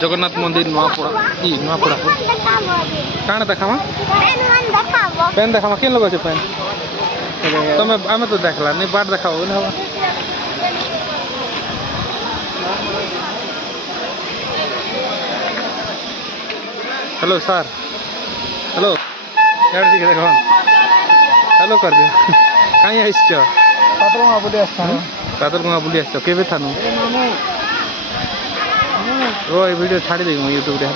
जगन्नाथ मंदिर नुआपड़ा नुआपड़ा काण देखामा पेन देखामा केन लोग अच्छे पेन तुम आम तो देखला नहीं बाट देखा हवा हेलो सर हेलो यार जी के देखो हेलो कर दिया कहीं आइस पातलगुंगा बुली आस केबे थानु वो वीडियो छाड़ी देगी मैं यूट्यूब रे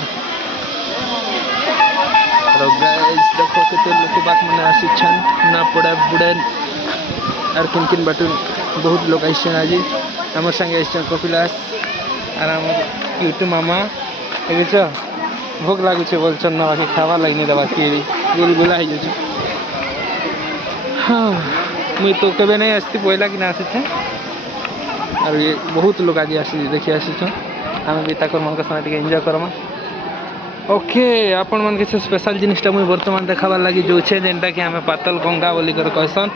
तो गाइस देखो केते लोग बात मने आसिछन ना पड़ा बुडन और किन किन बाटू बहुत लोग आइछन आज हमर संगे आइछन कपिलास और हमर यूट्यूब मामा एबे छ भोग लागु छे बोलछन ना बाकी खावा लागनी दबा के गुलगुला हो छ हां मैं तो कबे नहीं आस्ती पहिला कि ना आसिछे और ये बहुत लोग आज आसी देखि आसिछन आम भी तक मन साथ एंजॉय करमा ओके आपण मन किसी स्पेशल जिनिसटा मुझे बर्तमान देखाबार लगी जो छे जेनटा कि हमें पातल गंगा बोली कर कहसन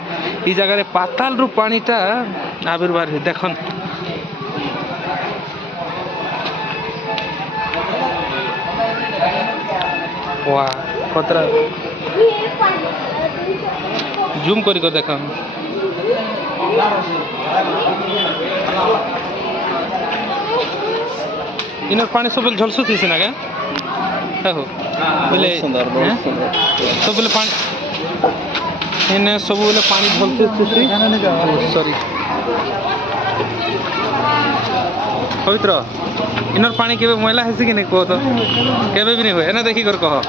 ई जगह पाताल रु पानीटा आविर्भाव है देखन वाह खतरा जूम करी देखा इनर पानी सब झलसु थी ना क्या हो बोले सब बोले पानी इन्हें सब बोले पानी झलसु थी सॉरी पवित्र इनर पानी केबे मैला है कि नहीं कह तो केबे भी नहीं हुए ना देखी कर कह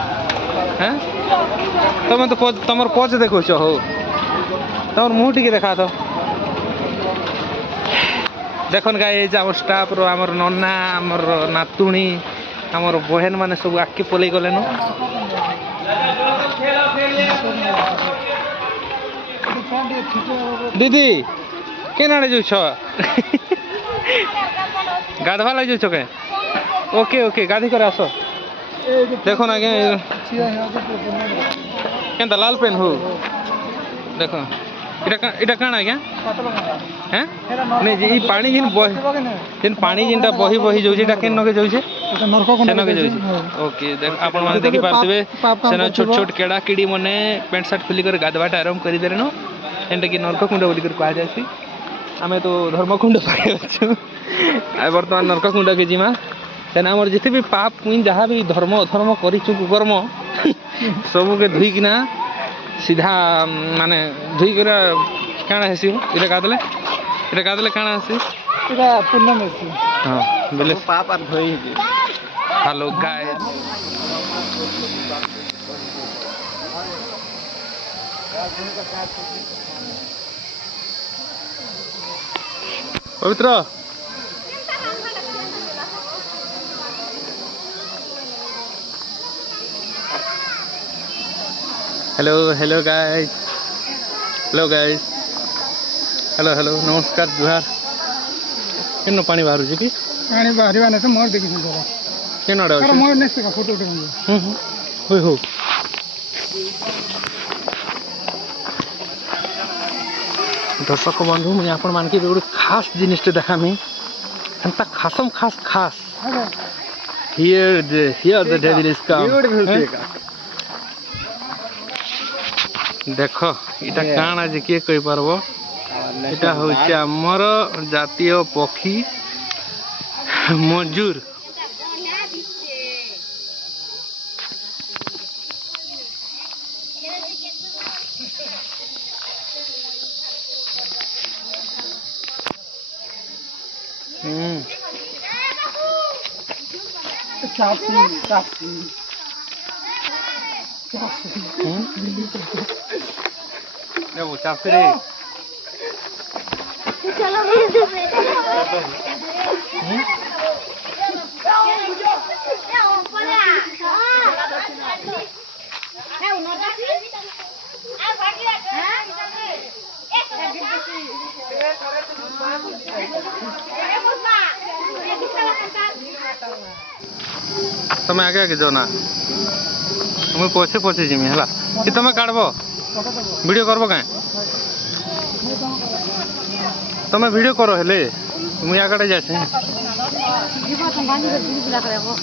हैं तुम तो तुम पच देखो हो तुम मुँह टी देखा तो देखन गाइज आम स्टाफ रो आमर नन्ना आमर नातुणी आमर बहन माने सब आके पलि गले न दीदी केन आड़े जाऊ छ गाधवा लग जाऊ के ओके ओके गाधी कर आस देखो ना केनता लाल पेन हो देखो इटा काण आज्ञा हैं नहीं जी पानी जिन जिन पानी जिनटा बही बही जाउछे एटा केन नके जाउछे नरक जाउछे ओके देख आपण माने देखि पारथिबे सेना छोट छोट केड़ा कीड़ी मने पेंट शर्ट खुली कर गाधवाटा आराम करि देरे न एंटा कि नरक कुंड बोली कर कहा जायसी आमे तो धर्मकुंड पाके अछु आ वर्तमान नरक कुंड के जिमा सेना हमर जति भी पाप पुइन जहा भी धर्म अधर्म करिछु कुकर्म सब के धुई किना सीधा माने धुई कर काण हेसी इटा गादले काण हेसी इटा पुण्य मेसी हां बोले पाप আর ধুই হেজি हेलो गाइस पवित्र hello hello guys hello hello नमस्कार जुहार केन पानी बाहर जे कि पानी बाहरिबा नै त मोर देखि छ जरा केन अडा अरे मोर नेसे का फोटो उठा होय हो दर्शक बंधु मैं आपण मान के गोटे खास जिनिस देखामी एंता खासम खास here the devil is come देख इटा काण आज किए कहि पारबो इटा होचे हमर जातीय पक्षी मजूर चापसी वो चापसी रे चलो तुम आगे आगे जाओ ना मुझे पछे पछे जिमी है कि तुम काढ़ब वीडियो करब कहीं तुम वीडियो कर हेले मुझे आगे जाते हैं।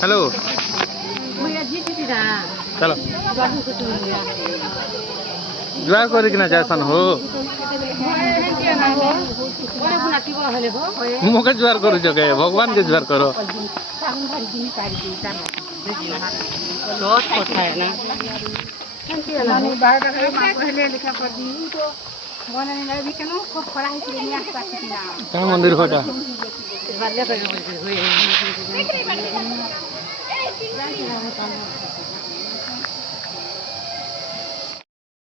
हेलो चलो जुआर कर कि चाहसन हो मुके जुआर कर भगवान के जुआर करो क्या मंदिर खोटा